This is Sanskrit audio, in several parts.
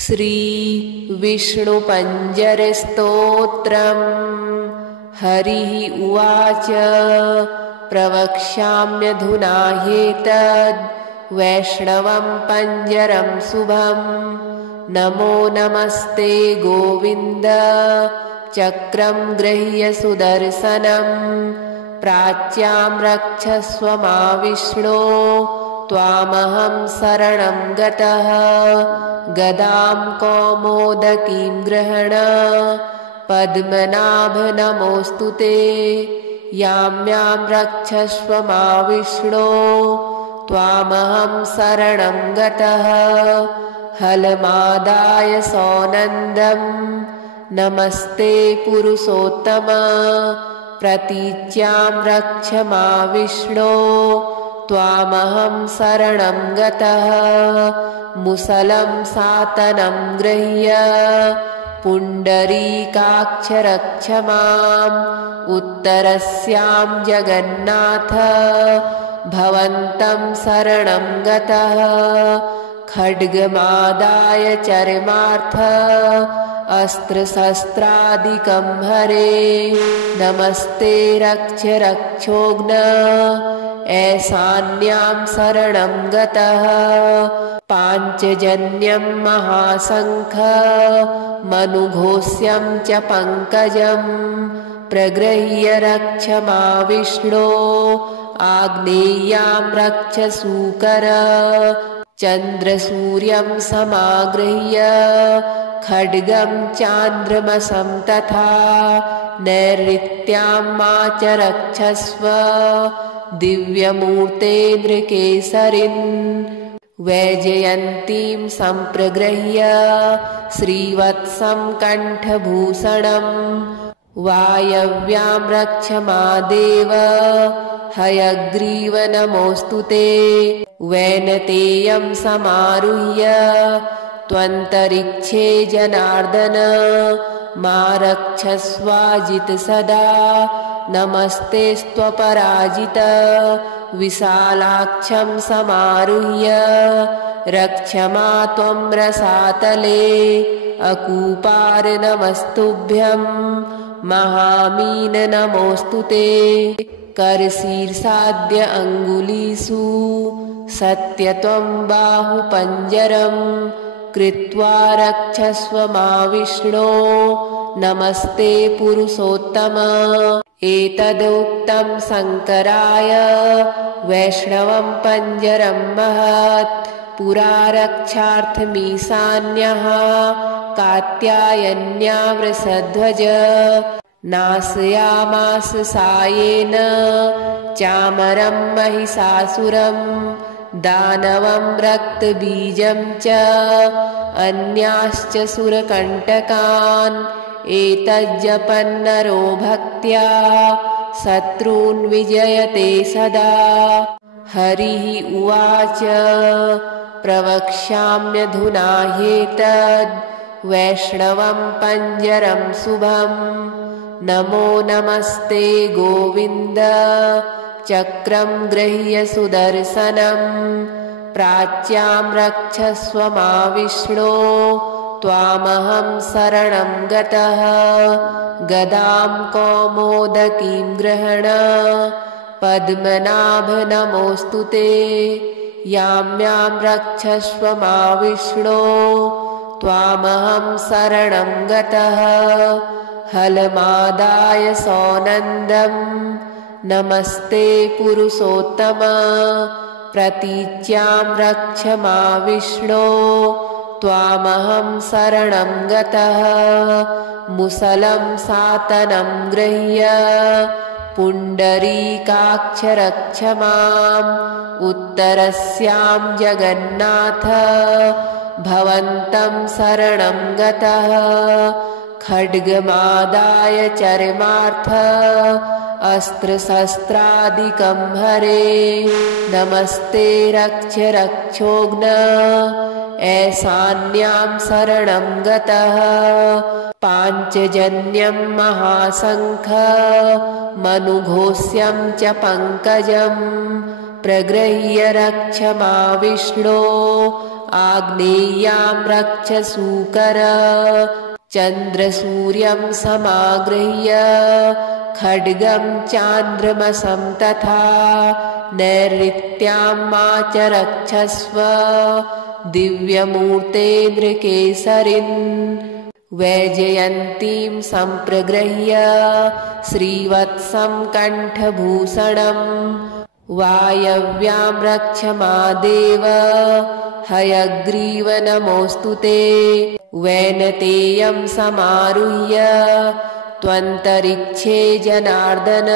श्रीविष्णुपञ्जरस्तोत्रम्। हरिः उवाच प्रवक्ष्याम्यधुना ह्येतद् वैष्णवं पञ्जरं शुभम्। नमो नमस्ते गोविन्द चक्रं गृह्य सुदर्शनम्। प्राच्यां रक्षस्व मा विष्णो त्वामहं शरणं गतः। गदां कौमोदकीं गृह्ण पद्मनाभ नमोऽस्तु ते। यां यां रक्षस्व मा विष्णो त्वामहं शरणं गतः। हलमादाय सौनन्दं नमस्ते पुरुषोत्तम। प्रतीच्यां रक्ष मा विष्णो त्वामहं शरणं गतः। मुसलं सातनं गृह्य पुण्डरीकाक्ष रक्ष माम्। उत्तरस्यां जगन्नाथ भवन्तं शरणं गतः। खड्गमादाय चर्मार्थ अस्त्रशस्त्रादिकं हरे। नमस्ते रक्ष रक्षोघ्न ऐशान्यां शरणं गतः। पाञ्चजन्यं महाशङ्ख मनुघोष्यं च पङ्कजं। प्रगृह्य रक्ष मा विष्णो आग्नेय्यां रक्ष सूकर। चन्द्रसूर्यं समागृह्य खड्गं चान्द्रमसं तथा। नैऋत्यां मा च रक्षस्व दिव्यमूर्ते नृकेसरिन्। वैजयन्तीं सम्प्रगृह्य श्रीवत्सं कण्ठभूषणम्। वायव्यां रक्ष मा देव हयग्रीव नमोऽस्तु ते। वैनतेयं समारुह्य त्वन्तरिक्षे जनार्दन मा रक्षस्वाजित सदा। नमस्तेस्त्वपराजित विशालाक्षं समारुह्य रक्ष मा त्वं रसातले। अकूपार नमस्तुभ्यं महामीन नमोऽस्तु ते। करशीर्षाद्य अङ्गुलीषु सत्यत्वं बाहुपञ्जरं। कृत्वा रक्षस्व मा विष्णो नमस्ते पुरुषोत्तम। एतदुक्तं शङ्कराय वैष्णवं पञ्जरं महत्। पुरा रक्षार्थमीशान्यः कात्यायन्या वृषध्वज। नाशयामास सायेन चामरं महिषासुरं। दानवं रक्तबीजं च अन्याश्च सुरकण्टकान्। एतज्जपन्नरो भक्त्या शत्रून् विजयते सदा। हरिः उवाच प्रवक्ष्याम्यधुना ह्येतद् वैष्णवं पञ्जरं शुभम्। नमो नमस्ते गोविन्द चक्रं गृह्य सुदर्शनम्। प्राच्यां रक्षस्व मा विष्णो त्वामहं शरणं गतः। गदां कौमोदकीं गृह्ण पद्मनाभ नमोऽस्तु ते। यां यां रक्षस्व मा विष्णो त्वामहं शरणं गतः। हलमादाय सौनन्दं नमस्ते पुरुषोत्तम। प्रतीच्यां रक्ष मा विष्णो त्वामहं शरणं गतः। मुसलं सातनं गृह्य पुण्डरीकाक्ष रक्ष माम्। उत्तरस्यां जगन्नाथ भवन्तं शरणं गतः। खड्गमादाय चर्मार्थ अस्त्रशस्त्रादिकं हरे। नमस्ते रक्ष रक्षोघ्न ऐशान्यां शरणं गतः। पाञ्चजन्यं महाशङ्ख मनुघोष्यं च पङ्कजं। प्रगृह्य रक्ष मा विष्णो आग्नेयां रक्षसूकर चन्द्रसूर्यं समागृह्य खड्गं चान्द्रमसं तथा नैऋत्यां मा च रक्षस्व दिव्यमूर्ते नृकेसरिन् वैजयन्तीं सम्प्रगृह्य श्रीवत्सं कण्ठभूषणम् वायव्यां रक्ष मा देव हयग्रीव नमोऽस्तु ते वैनतेयं समारुह्य त्वन्तरिक्षे जनार्दन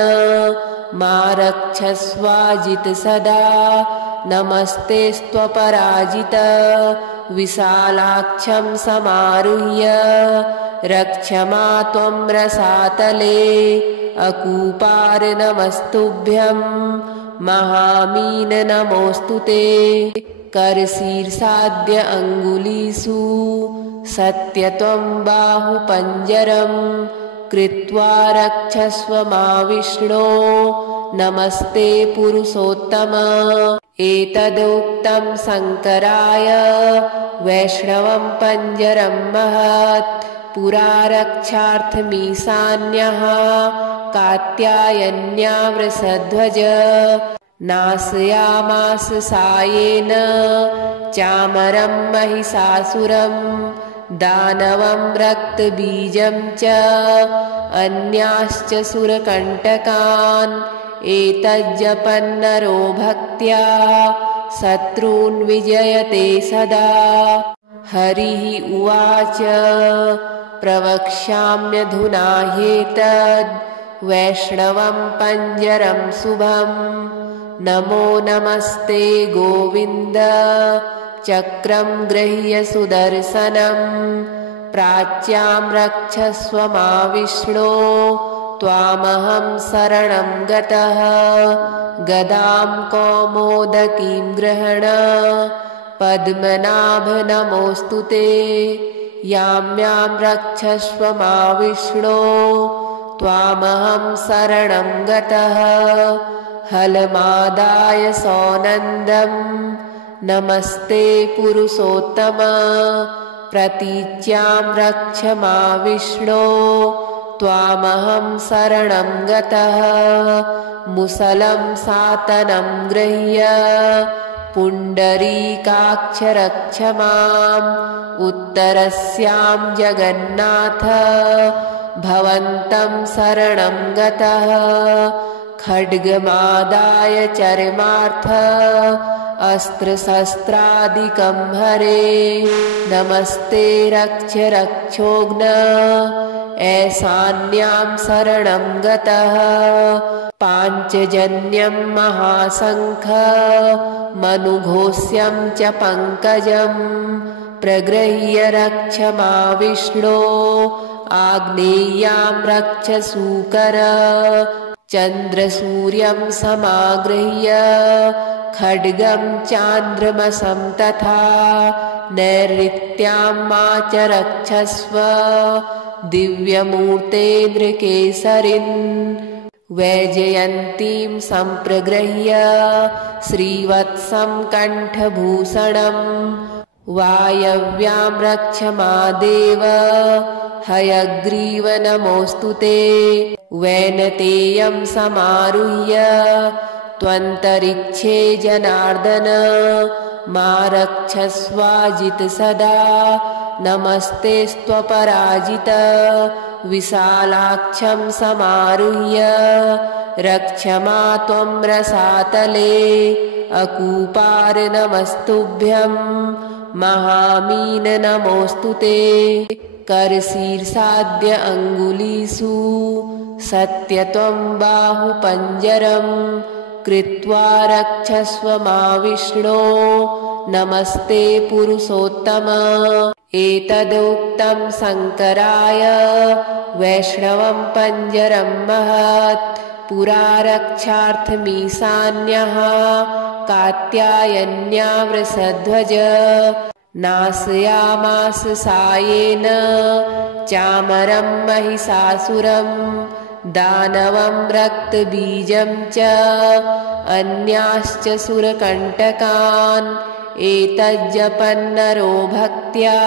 मा रक्षस्वाजित सदा नमस्ते स्वपराजित विशालाक्षं समारुह्य रक्ष मा त्वं रसातले अकूपार नमस्तुभ्यं महामीन नमोऽस्तु ते करशीर्षाद्य अङ्गुलीषु सत्यत्वं बाहुपञ्जरं कृत्वा रक्षस्व मा विष्णो नमस्ते पुरुषोत्तम एतदुक्तं शङ्कराय वैष्णवं पञ्जरं महत् पुरा रक्षार्थमीशान्यः कात्यायन्या वृषध्वज नाशयामास सायेन चामरं महिषासुरं दानवं रक्तबीजं च अन्याश्च सुरकण्टकान् एतज्जपन्नरो भक्त्या शत्रून् विजयते सदा हरिः उवाच प्रवक्ष्याम्यधुना ह्येतद् वैष्णवं पञ्जरं शुभं नमो नमस्ते गोविन्द चक्रं गृह्य सुदर्शनं प्राच्यां रक्षस्व मा विष्णो त्वामहं शरणं गतः गदां कौमोदकीं गृह्ण पद्मनाभ नमोऽस्तु ते यां रक्षस्व मा विष्णो त्वामहं शरणं गतः हलमादाय सौनन्दं नमस्ते पुरुषोत्तम प्रतीच्यां रक्ष मा विष्णो त्वामहं शरणं गतः मुसलं सातनं गृह्य पुण्डरीकाक्ष रक्ष माम् उत्तरस्यां जगन्नाथ भवन्तं शरणं गतः खड्गमादाय चर्मार्थ अस्त्रशस्त्रादिकं हरे नमस्ते रक्ष रक्षोघ्न ऐशान्यां शरणं गतः पाञ्चजन्यं महाशङ्ख मनुघोष्यं च पङ्कजं प्रगृह्य रक्ष मा विष्णो आग्नेयां रक्ष सूकर चन्द्रसूर्यं समागृह्य खड्गं चान्द्रमसं तथा नैऋत्यां मा च रक्षस्व दिव्यमूर्ते नृकेसरिन् वैजयन्तीं सम्प्रगृह्य श्रीवत्सं कण्ठभूषणम् वायव्यां रक्ष मा देव हयग्रीव नमोऽस्तु ते वैनतेयं समारुह्य त्वन्तरिक्षे जनार्दन मा रक्षस्वाजित सदा नमस्ते स्वपराजित विशालाक्षं समारुह्य रक्ष मा त्वं रसातले अकूपार नमस्तुभ्यं महामीन नमोऽस्तु ते करशीर्षाद्य अङ्गुलीषु सत्यत्वं बाहुपञ्जरं कृत्वा रक्षस्व मा विष्णो नमस्ते पुरुषोत्तम एतदुक्तं शङ्कराय वैष्णवं पञ्जरं महत् पुरा रक्षार्थमीशान्यः कात्यायन्या वृषध्वज नाशयामास सायेन चामरं महिषासुरं दानवं रक्तबीजं च अन्याश्च सुरकण्टकान् एतज्जपन्नरो भक्त्या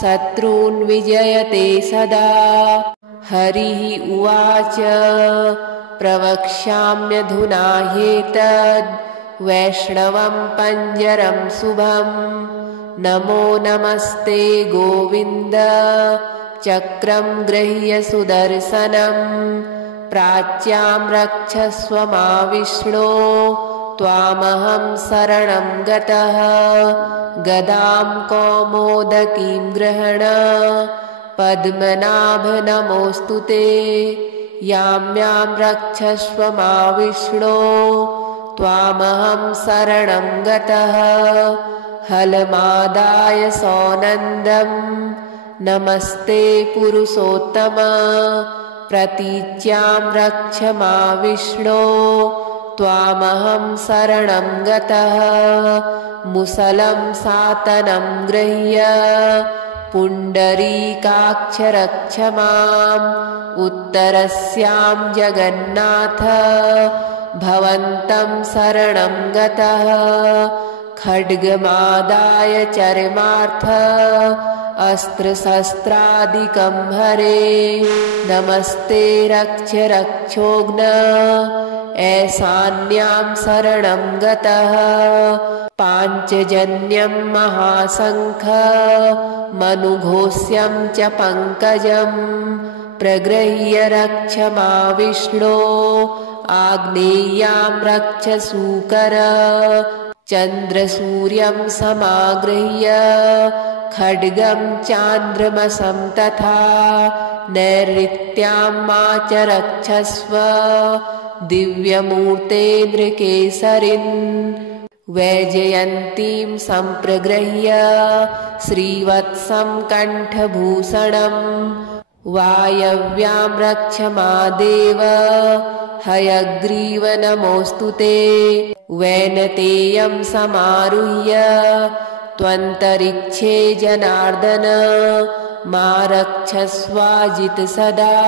शत्रून् विजयते सदा। हरिः उवाच प्रवक्ष्याम्यधुना ह्येतद् वैष्णवं पञ्जरं शुभं। नमो नमस्ते गोविन्द चक्रं गृह्य सुदर्शनं। प्राच्यां रक्षस्व मा विष्णो त्वामहं शरणं गतः। गदां कौमोदकीं गृह्ण पद्मनाभ नमोऽस्तु ते। यां यां रक्षस्व मा विष्णो त्वामहं शरणं गतः। हलमादाय सौनन्दं नमस्ते पुरुषोत्तम। प्रतीच्यां रक्ष मा विष्णो त्वामहं शरणं गतः। मुसलं सातनं गृह्य पुण्डरीकाक्ष रक्ष माम्। उत्तरस्यां जगन्नाथ भवन्तं शरणं गतः। खड्गमादाय चर्मार्थ अस्त्रशस्त्रादिकं हरे। नमस्ते रक्ष रक्षोघ्न ऐशान्यां शरणं गतः। पाञ्चजन्यं महाशङ्ख मनुघोष्यं च पङ्कजं। प्रगृह्य रक्ष मा विष्णो आग्नेयां रक्ष सूकर। चन्द्रसूर्यं समागृह्य खड्गं चान्द्रमसं तथा। नैऋत्यां मा च रक्षस्व दिव्यमूर्ते नृकेसरिन्। वैजयन्तीं सम्प्रगृह्य श्रीवत्सं कण्ठभूषणं। वायव्यां रक्ष मा देव हयग्रीव नमोऽस्तु ते। वैनतेयं समारुह्य त्वन्तरिक्षे जनार्दन। मा रक्षस्वाजित सदा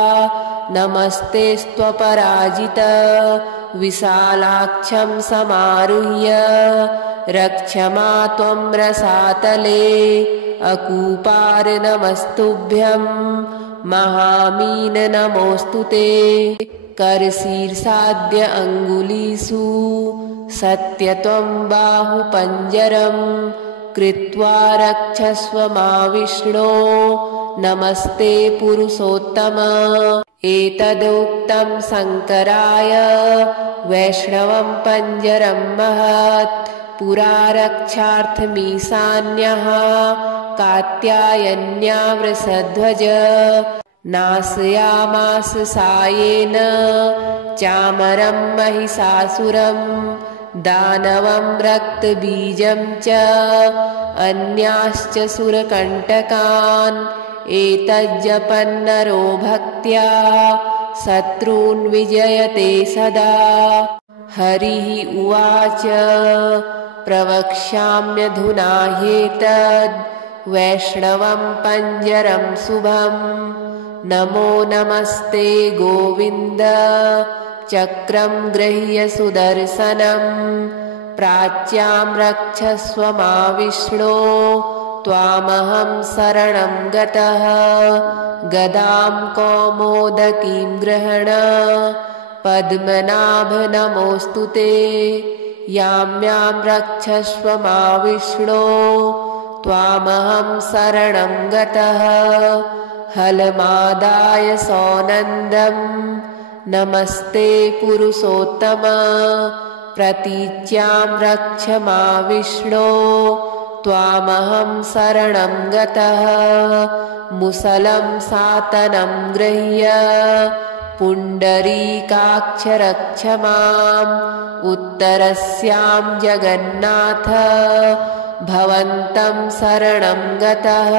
नमस्तेस्त्वपराजित। विशालाक्षं समारुह्य रक्ष मा त्वं रसातले। अकूपार नमस्तुभ्यं महामीन नमोऽस्तु ते। करशीर्षाद्य अङ्गुलीषु सत्यत्वं बाहुपञ्जरं। कृत्वा रक्षस्व मा विष्णो नमस्ते पुरुषोत्तम। एतदुक्तं शङ्कराय वैष्णवं पञ्जरं महत्। पुरा रक्षार्थमीशान्यः कात्यायन्या वृषध्वज। नाशयामास सायेन चामरं महिषासुरं। दानवं रक्तबीजं च अन्याश्च सुरकण्टकान्। एतज्जपन्नरो भक्त्या शत्रून् विजयते सदा। हरिः उवाच प्रवक्ष्याम्यधुना ह्येतद् वैष्णवं पञ्जरं शुभं। नमो नमस्ते गोविन्द चक्रं गृह्य सुदर्शनं। प्राच्यां रक्षस्व मा विष्णो त्वामहं शरणं गतः। गदां कौमोदकीं गृह्ण पद्मनाभ नमोऽस्तु ते। यां यां रक्षस्व मा विष्णो त्वामहं शरणं गतः। हलमादाय सौनन्दं नमस्ते पुरुषोत्तम। प्रतीच्यां रक्ष मा विष्णो त्वामहं शरणं गतः। मुसलं सातनं गृह्य पुण्डरीकाक्ष रक्ष माम्। उत्तरस्यां जगन्नाथ भवन्तं शरणं गतः।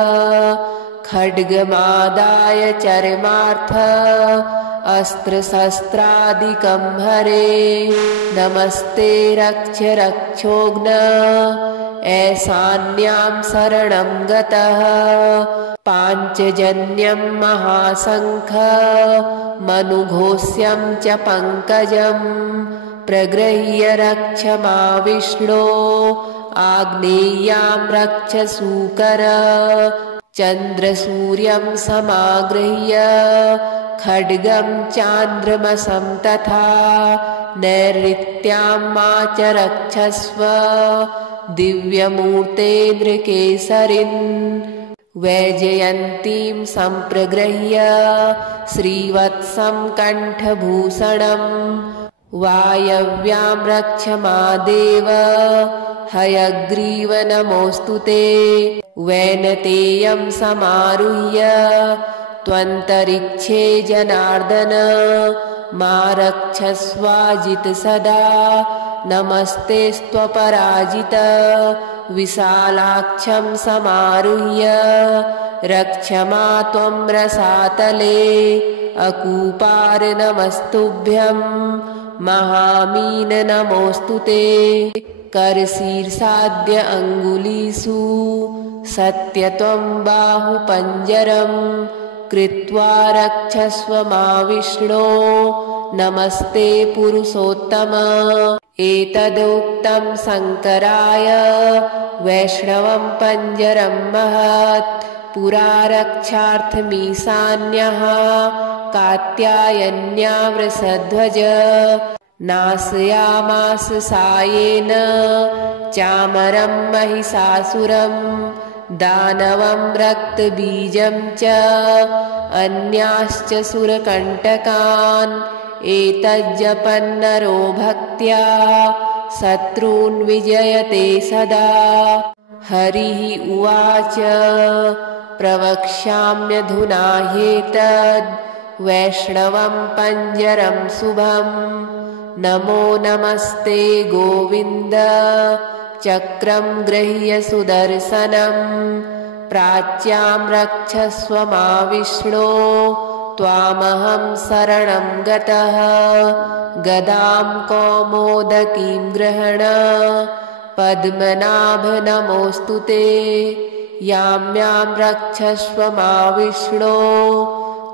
खड्गमादाय चर्मार्थ अस्त्रशस्त्रादिकं हरे। नमस्ते रक्ष रक्षोघ्न ऐशान्यां शरणं गतः। पाञ्चजन्यं महाशङ्ख मनुघोष्यं च पङ्कजं। प्रगृह्य रक्षमाविष्णो आग्नेयां रक्षसूकर चन्द्रसूर्यं समागृह्य खड्गं चान्द्रमसं तथा नैऋत्यां मा च रक्षस्व दिव्यमूर्ते नृकेसरिन् वैजयन्तीं सम्प्रगृह्य श्रीवत्सं कण्ठभूषणम् वायव्यां रक्षमादेव हयग्रीव नमोऽस्तु ते वैनतेयं समारुह्य त्वन्तरिक्षे जनार्दन मा रक्षस्वाजित सदा नमस्ते स्वपराजित विशालाक्षं समारुह्य रक्षमा त्वं रसातले अकूपार नमस्तुभ्यं महामीन नमोऽस्तु ते करशीर्षाद्य अङ्गुलीषु सत्यत्वं बाहुपञ्जरं कृत्वा रक्षस्व मा विष्णो नमस्ते पुरुषोत्तम एतदुक्तं शङ्कराय वैष्णवं पञ्जरं महत् पुरा रक्षार्थमीशान्यः कात्यायन्या वृषध्वज नाशयामास सायेन चामरं महिषासुरं दानवं रक्तबीजं च अन्याश्च सुरकण्टकान् एतज्जपन्नरो भक्त्या शत्रून् विजयते सदा हरिः उवाच प्रवक्ष्याम्यधुना ह्येतद् वैष्णवं पञ्जरं शुभं नमो नमस्ते गोविन्द चक्रं गृह्य सुदर्शनं प्राच्यां रक्षस्व मा विष्णो त्वामहं शरणं गतः गदां कौमोदकीं गृह्ण पद्मनाभ नमोऽस्तु ते यां रक्षस्व मा विष्णो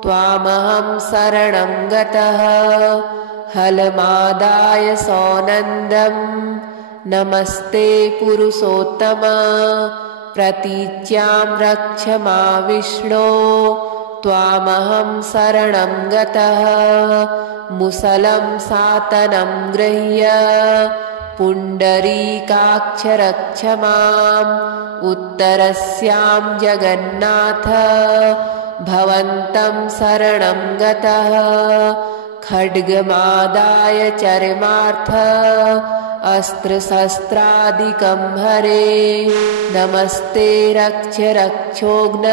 त्वामहं शरणं गतः हलमादाय सौनन्दं नमस्ते पुरुषोत्तम प्रतीच्यां रक्ष मा विष्णो त्वामहं शरणं गतः मुसलं सातनं गृह्य पुण्डरीकाक्ष रक्ष माम् उत्तरस्यां जगन्नाथ भवन्तं शरणं गतः खड्गमादाय चर्मार्थ अस्त्रशस्त्रादिकं हरे नमस्ते रक्ष रक्षोघ्न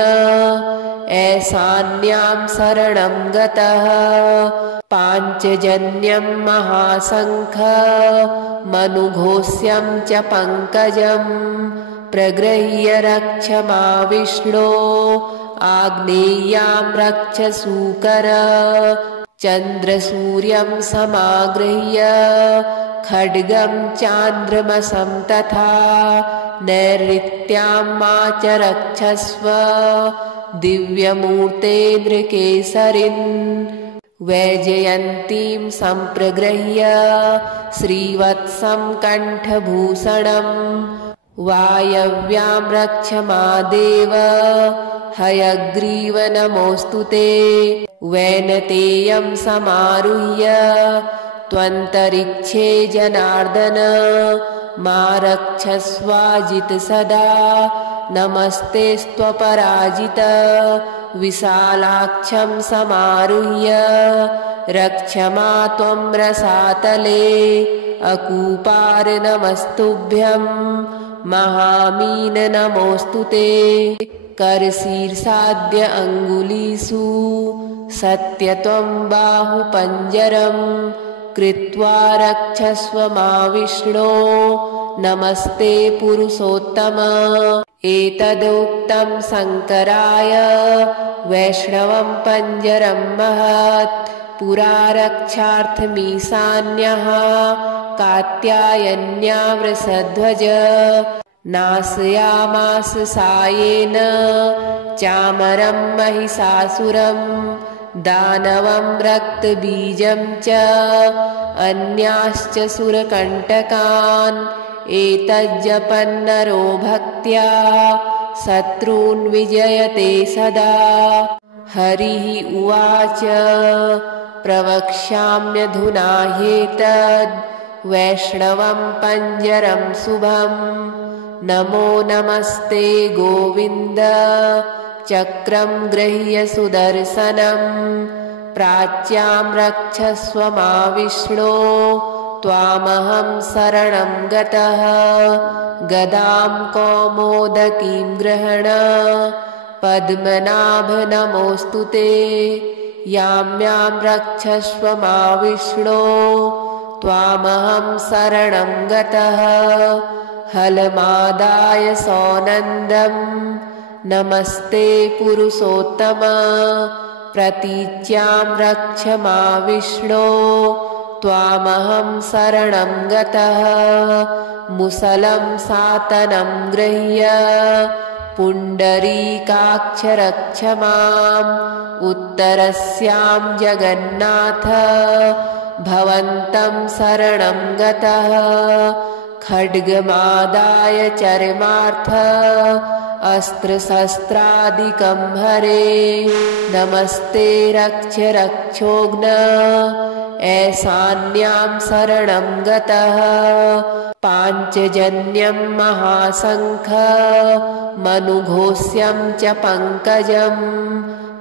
ऐशान्यां शरणं गतः पाञ्चजन्यं महाशङ्ख मनुघोष्यं च पङ्कजं प्रगृह्य रक्ष मा विष्णो आग्नेयां रक्ष सूकर चन्द्रसूर्यं समागृह्य खड्गं चान्द्रमसं तथा नैऋत्यां मा च रक्षस्व दिव्यमूर्ते नृकेसरिन् वैजयन्तीं सम्प्रगृह्य श्रीवत्सं कण्ठभूषणं वायव्यां रक्ष मा देव हयग्रीव नमोऽस्तु ते वैनतेयं समारुह्य त्वन्तरिक्षे जनार्दन मा रक्षस्वाजित सदा नमस्ते स्वपराजित विशालाक्षं समारुह्य रक्ष मा त्वं रसातले अकूपार नमस्तुभ्यं महामीन नमोऽस्तु ते करशीर्षाद्य अङ्गुलीषु सत्यत्वं बाहुपञ्जरं कृत्वा रक्षस्व मा विष्णो नमस्ते पुरुषोत्तम एतदुक्तं शङ्कराय वैष्णवं पञ्जरं महत् पुरा रक्षार्थमीशान्यः कात्यायन्या वृषध्वज नाशयामास सायेन चामरं महिषासुरं दानवं रक्तबीजं च अन्याश्च सुरकण्टकान् एतज्जपन्नरो भक्त्या शत्रून् विजयते सदा। हरिः उवाच प्रवक्ष्याम्यधुना ह्येतद् वैष्णवं पञ्जरं शुभं। नमो नमस्ते गोविन्द चक्रं गृह्य सुदर्शनं। प्राच्यां रक्षस्व मा विष्णो त्वामहं शरणं गतः। गदां कौमोदकीं गृह्ण पद्मनाभ नमोऽस्तु ते। यां यां रक्षस्व मा विष्णो त्वामहं शरणं गतः। हलमादाय सौनन्दं नमस्ते पुरुषोत्तम। प्रतीच्यां रक्ष मा विष्णो त्वामहं शरणं गतः। मुसलं सातनं गृह्य पुण्डरीकाक्ष रक्ष माम्। उत्तरस्यां जगन्नाथ भवन्तं शरणं गतः। खड्गमादाय चर्मार्थ अस्त्रशस्त्रादिकं हरे। नमस्ते रक्ष रक्षोघ्न ऐशान्यां शरणं गतः। पाञ्चजन्यं महाशङ्ख मनुघोष्यं च पङ्कजं।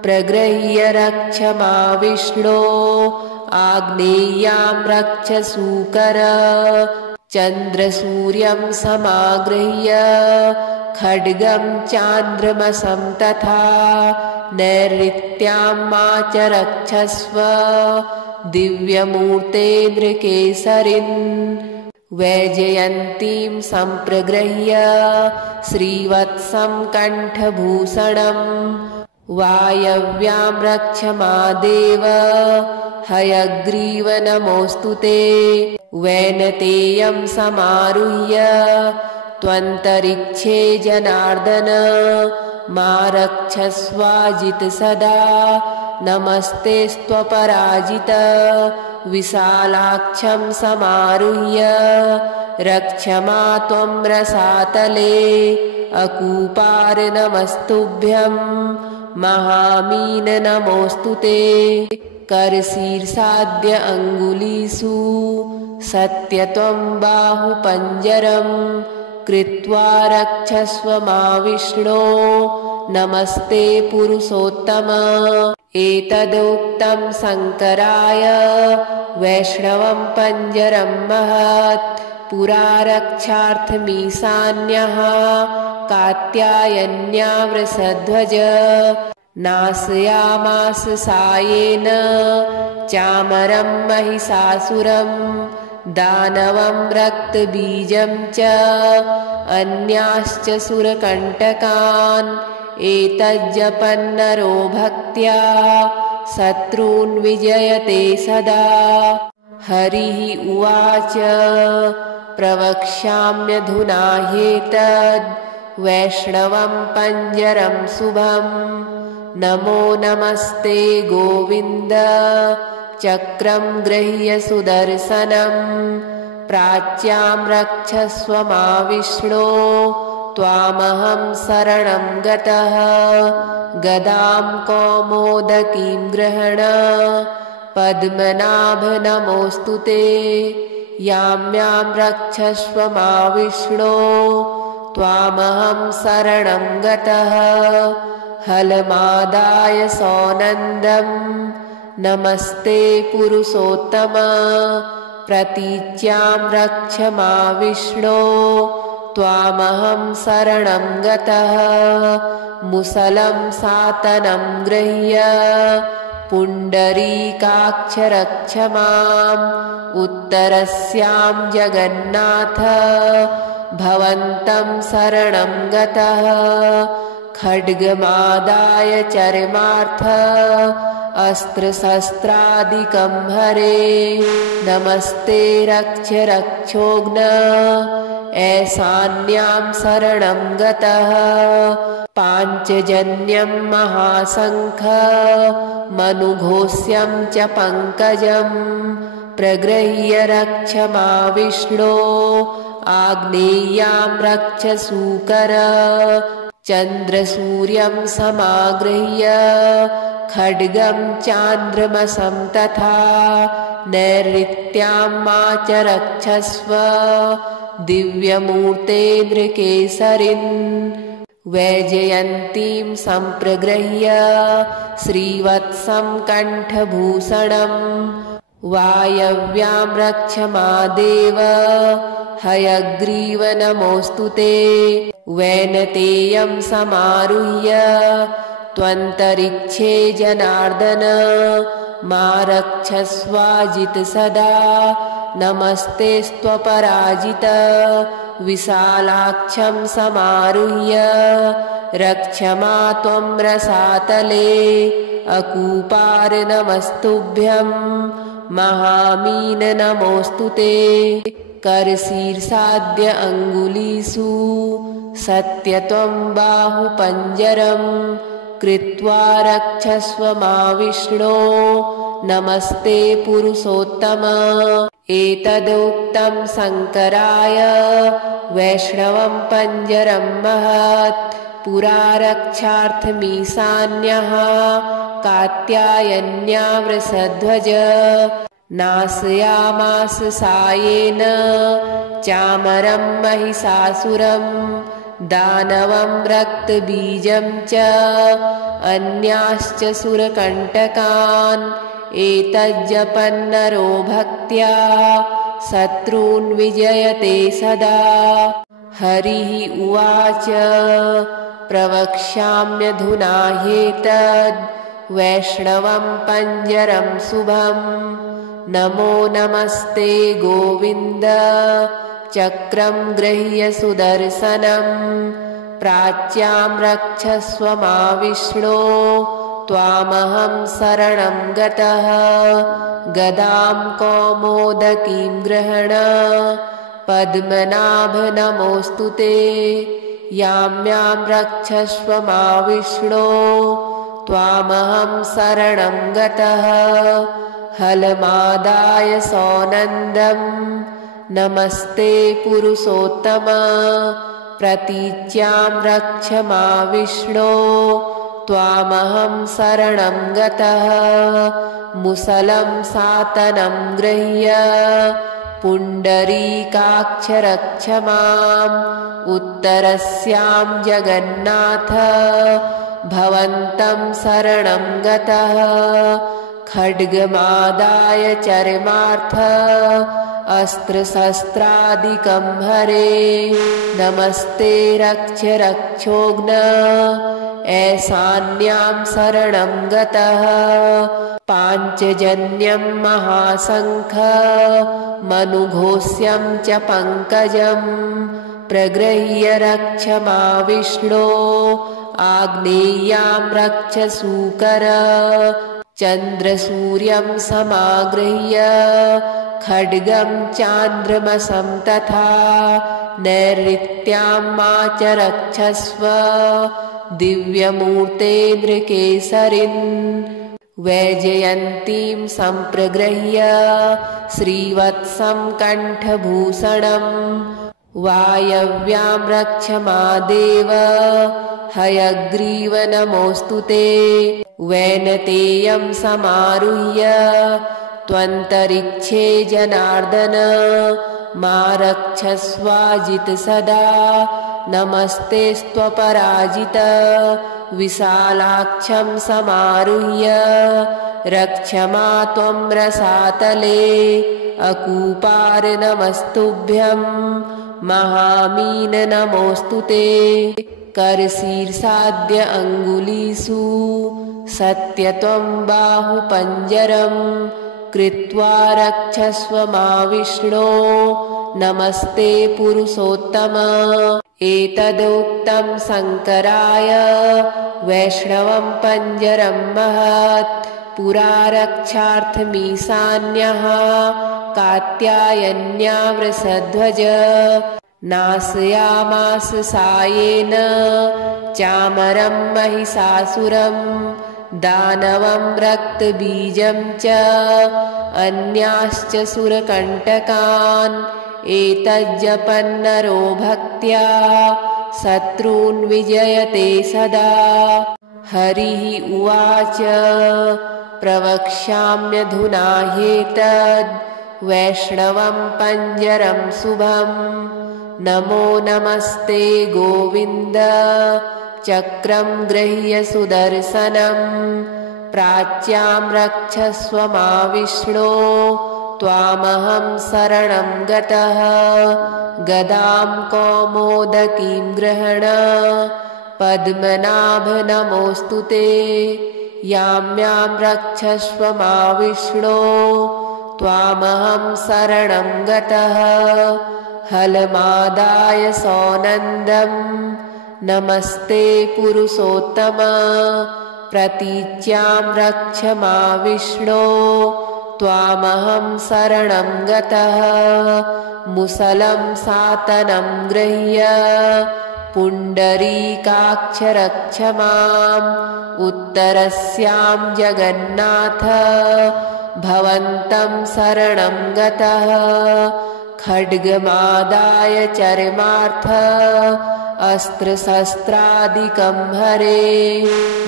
प्रगृह्य रक्ष मा विष्णो आग्नेय्यां रक्ष सूकर। चन्द्रसूर्यं समागृह्य खड्गं चान्द्रमसं तथा। नैऋत्यां मा च रक्षस्व दिव्यमूर्ते नृकेसरिन्। वैजयन्तीं सम्प्रगृह्य श्रीवत्सं कण्ठभूषणम्। वायव्यां रक्ष मा देव हयग्रीव नमोऽस्तु ते। वैनतेयं समारुह्य त्वन्तरिक्षे जनार्दन मा रक्षस्वाजित सदा। नमस्ते स्वपराजित विशालाक्षं समारुह्य रक्ष मा त्वं रसातले। अकूपार नमस्तुभ्यं महामीन नमोऽस्तु ते। करशीर्षाद्य अङ्गुलीषु सत्यत्वं बाहुपञ्जरं। कृत्वा रक्षस्व मा विष्णो नमस्ते पुरुषोत्तम। एतदुक्तं शङ्कराय वैष्णवं पञ्जरं महत्। पुरा रक्षार्थमीशान्यः कात्यायन्या वृषध्वज। नाशयामास सायेन चामरं महिषासुरं। दानवं रक्तबीजं च अन्याश्च सुरकण्टकान् एतज्जपन्नरो भक्त्या शत्रून् विजयते सदा। हरिः उवाच प्रवक्ष्याम्यधुना ह्येतद् वैष्णवं पञ्जरं शुभं। नमो नमस्ते गोविन्द चक्रं गृह्य सुदर्शनं। प्राच्यां रक्षस्व मा विष्णो त्वामहं शरणं गतः। गदां कौमोदकीं गृह्ण पद्मनाभ नमोऽस्तु ते। यां यां रक्षस्व मा विष्णो त्वामहं शरणं गतः। हलमादाय सौनन्दं नमस्ते पुरुषोत्तम। प्रतीच्यां रक्ष मा विष्णो त्वामहं शरणं गतः। मुसलं सातनं गृह्य पुण्डरीकाक्ष रक्ष माम्। उत्तरस्यां जगन्नाथ भवन्तं शरणं गतः। खड्गमादाय चर्मार्थ अस्त्रशस्त्रादिकं हरे। नमस्ते रक्ष रक्षोघ्न ऐसान्यां शरणं गतः पाञ्चजन्यं महाशङ्खमनुघोष्यं च पङ्कजं प्रगृह्य रक्षमाविष्णो आग्नेय्यां रक्ष सूकर चन्द्रसूर्यं समागृह्य खड्गं चान्द्रमसं तथा नैऋत्यां मा च रक्षस्व दिव्यमूर्ते नृकेसरिन् वैजयन्तीं सम्प्रगृह्य श्रीवत्सं कण्ठभूषणं वायव्यां रक्षमादेव हयग्रीव नमोऽस्तु ते वैनतेयं समारुह्य त्वन्तरिक्षे जनार्दन मा रक्षस्वाजित सदा नमस्ते स्वपराजित विशालाक्षं समारुह्य रक्षमा त्वं रसातले अकूपार नमस्तुभ्यं महामीन नमोऽस्तु ते करशीर्षाद्य अङ्गुलीषु सत्यत्वं बाहुपञ्जरं कृत्वा रक्षस्व मा विष्णो नमस्ते पुरुषोत्तम एतदुक्तं शङ्कराय वैष्णवं पञ्जरं महत् पुरा रक्षार्थमीशान्यः कात्यायन्या वृषध्वज नाशयामास सायेन चामरं महिषासुरं दानवं रक्तबीजं च अन्याश्च सुरकण्टकान् एतज्जपन्नरो भक्त्या शत्रून् विजयते सदा हरिः उवाच प्रवक्ष्याम्यधुना ह्येतद् वैष्णवं पञ्जरं शुभं नमो नमस्ते गोविन्द चक्रं गृह्य सुदर्शनं प्राच्यां रक्षस्व मा विष्णो त्वामहं शरणं गतः गदां कौमोदकीं गृह्ण पद्मनाभ नमोऽस्तु ते याम्यां रक्षस्व मा विष्णो त्वामहं शरणं गतः हलमादाय सौनन्दं नमस्ते पुरुषोत्तम प्रतीच्यां रक्ष मा विष्णो त्वामहं शरणं गतः मुसलं सातनं गृह्य पुण्डरीकाक्ष रक्ष माम् उत्तरस्यां जगन्नाथ भवन्तं शरणं गतः खड्गमादाय चर्मार्थ अस्त्रशस्त्रादिकं हरे नमस्ते रक्ष रक्षोघ्न ऐशान्यां शरणं गतः पाञ्चजन्यं महाशङ्खमनुघोष्यं च पङ्कजं प्रगृह्य रक्ष मा विष्णो आग्नेय्यां रक्ष सूकर चन्द्रसूर्यं समागृह्य खड्गं चान्द्रमसं तथा नैऋत्यां मा च रक्षस्व दिव्यमूर्ते नृकेसरिन् वैजयन्तीं सम्प्रगृह्य श्रीवत्सं कण्ठभूषणं वायव्यां रक्ष मा देव हयग्रीव नमोऽस्तु ते वैनतेयं समारुह्य त्वन्तरिक्षे जनार्दन मा रक्षस्वाजित सदा नमस्ते स्वपराजित विशालाक्षं समारुह्य रक्ष मा त्वं रसातले अकूपार नमस्तुभ्यं महामीन नमोऽस्तु ते करशीर्षाद्य अङ्गुलीषु सत्यत्वं बाहुपञ्जरं कृत्वा रक्षस्व मा विष्णो नमस्ते पुरुषोत्तम एतदुक्तं शङ्कराय वैष्णवं पञ्जरं महत् पुरा रक्षार्थमीशान्यः कात्यायन्या वृषध्वज नाशयामास सायेन चामरं महिषासुरं दानवं रक्तबीजं च अन्याश्च सुरकण्टकान् एतज्जपन्नरो भक्त्या शत्रून् विजयते सदा। हरिः उवाच प्रवक्ष्याम्यधुना ह्येतद् वैष्णवं पञ्जरं शुभं नमो नमस्ते गोविन्द चक्रं गृह्य सुदर्शनं प्राच्यां रक्षस्व मा विष्णो त्वामहं शरणं गतः गदां कौमोदकीं गृह्ण पद्मनाभ नमोऽस्तु ते यां रक्षस्व मा विष्णो त्वामहं शरणं गतः हलमादाय सौनन्दं नमस्ते पुरुषोत्तम प्रतीच्यां रक्ष मा विष्णो त्वामहं शरणं गतः मुसलं सातनं गृह्य पुण्डरीकाक्ष रक्ष माम् उत्तरस्यां जगन्नाथ भवन्तं शरणं गतः खड्गमादाय चर्मार्थ अस्त्रशस्त्रादिकं हरे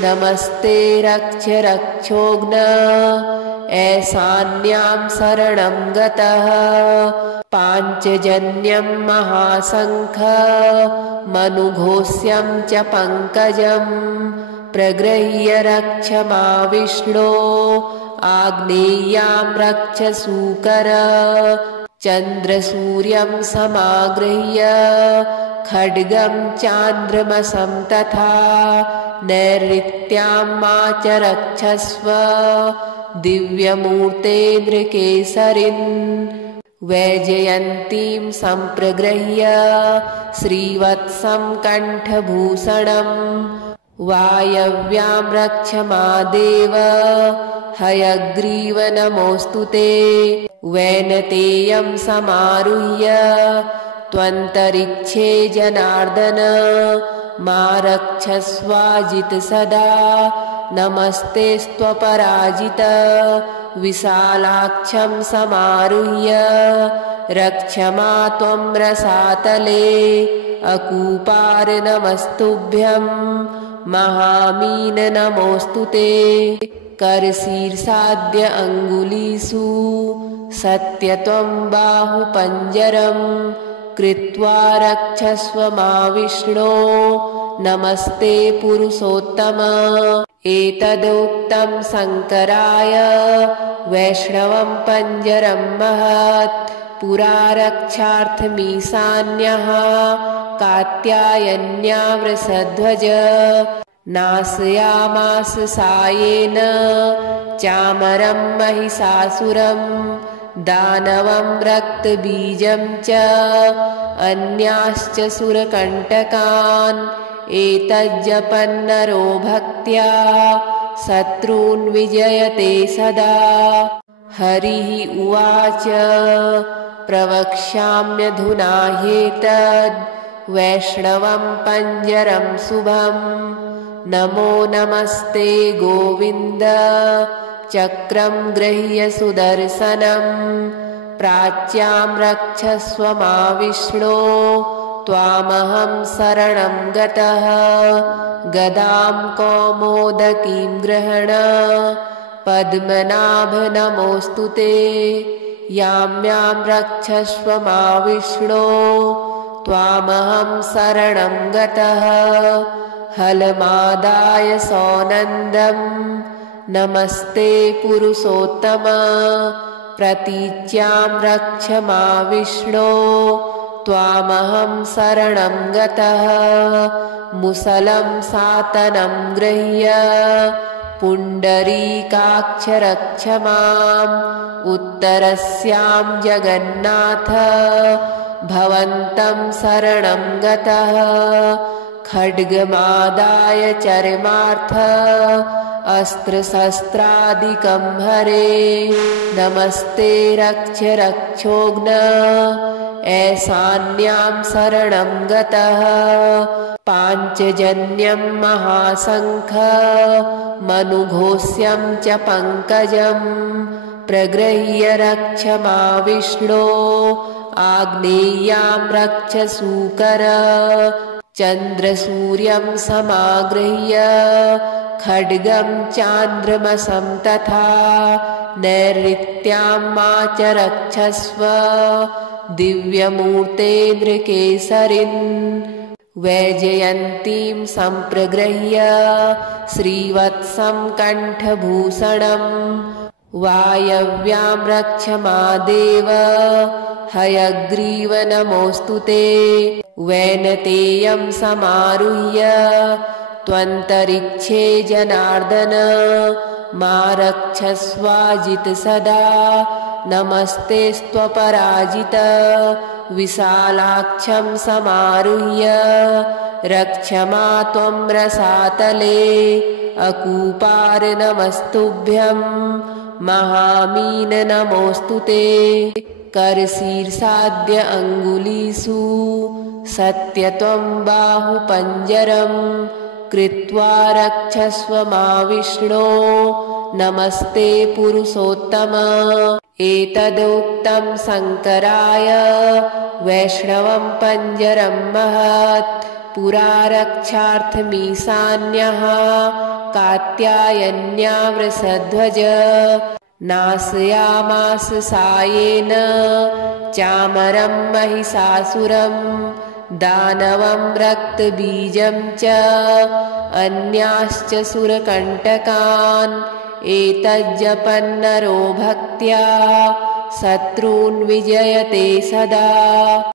नमस्ते रक्ष रक्षोघ्न ऐशान्यां शरणं गतः पाञ्चजन्यं महाशङ्ख मनुघोष्यं च पङ्कजं प्रगृह्य रक्ष मा विष्णो आग्नेयां रक्ष सूकर चन्द्रसूर्यं समागृह्य खड्गं चान्द्रमसं तथा नैऋत्यां मा च रक्षस्व दिव्यमूर्ते नृकेसरिन् वैजयन्तीं सम्प्रगृह्य श्रीवत्सं कण्ठभूषणं वायव्यां रक्ष मा देव हयग्रीव नमोऽस्तु ते वैनतेयं समारुह्य त्वन्तरिक्षे जनार्दन मा रक्षस्वाजित सदा नमस्ते स्वपराजित विशालाक्षं समारुह्य रक्ष मा त्वं रसातले अकूपार नमस्तुभ्यं महामीन नमोऽस्तु ते करशीर्षाद्य अङ्गुलीषु सत्यत्वं बाहुपञ्जरं कृत्वा रक्षस्व मा विष्णो नमस्ते पुरुषोत्तम एतदुक्तं शङ्कराय वैष्णवं पञ्जरं महत् पुरा रक्षार्थमीशान्यः कात्यायन्या वृषध्वज नाशयामास सायेन चामरं महिषासुरं दानवं रक्तबीजं च अन्याश्च सुरकण्टकान् एतज्जपन्नरो भक्त्या शत्रून् विजयते सदा। हरिः उवाच प्रवक्ष्याम्यधुना ह्येतद् वैष्णवं पञ्जरं शुभं नमो नमस्ते गोविन्द चक्रं गृह्य सुदर्शनं प्राच्यां रक्षस्व मा विष्णो त्वामहं शरणं गतः गदां कौमोदकीं गृह्ण पद्मनाभ नमोऽस्तु ते यां रक्षस्व मा विष्णो त्वामहं शरणं गतः हलमादाय सौनन्दं नमस्ते पुरुषोत्तम प्रतीच्यां रक्ष मा विष्णो त्वामहं शरणं गतः मुसलं सातनं गृह्य पुण्डरीकाक्ष रक्ष माम् उत्तरस्यां जगन्नाथ भवन्तं शरणं गतः खड्गमादाय चर्मार्थ अस्त्रशस्त्रादिकं हरे नमस्ते रक्ष रक्षोघ्न ऐसान्यां शरणं गतः पाञ्चजन्यं महाशङ्खमनुघोष्यं च पङ्कजं प्रगृह्य रक्षमाविष्णो आग्नेय्यां रक्षसूकर चन्द्रसूर्यं समागृह्य खड्गं चान्द्रमसं तथा नैऋत्यां मा च रक्षस्व दिव्यमूर्ते नृकेसरिन् वैजयन्तीं सम्प्रगृह्य श्रीवत्सं कण्ठभूषणं वायव्यां रक्षमादेव हयग्रीव नमोऽस्तु ते वैनतेयं समारुह्य त्वन्तरिक्षे जनार्दन मा रक्षस्वाजित सदा नमस्तेस्त्वपराजित विशालाक्षं समारुह्य रक्ष मा त्वं रसातले अकूपार नमस्तुभ्यं महामीन नमोऽस्तु ते करशीर्षाद्य अङ्गुलीषु सत्यत्वं बाहुपञ्जरं कृत्वा रक्षस्व मा विष्णो नमस्ते पुरुषोत्तम एतदुक्तं शङ्कराय वैष्णवं पञ्जरं महत् पुरा रक्षार्थमीशान्यः कात्यायन्या वृषध्वज नाशयामास सायेन चामरं महिषासुरं दानवं रक्तबीजं च अन्याश्च सुरकण्टकान् एतज्जपन्नरो भक्त्या शत्रून् विजयते सदा।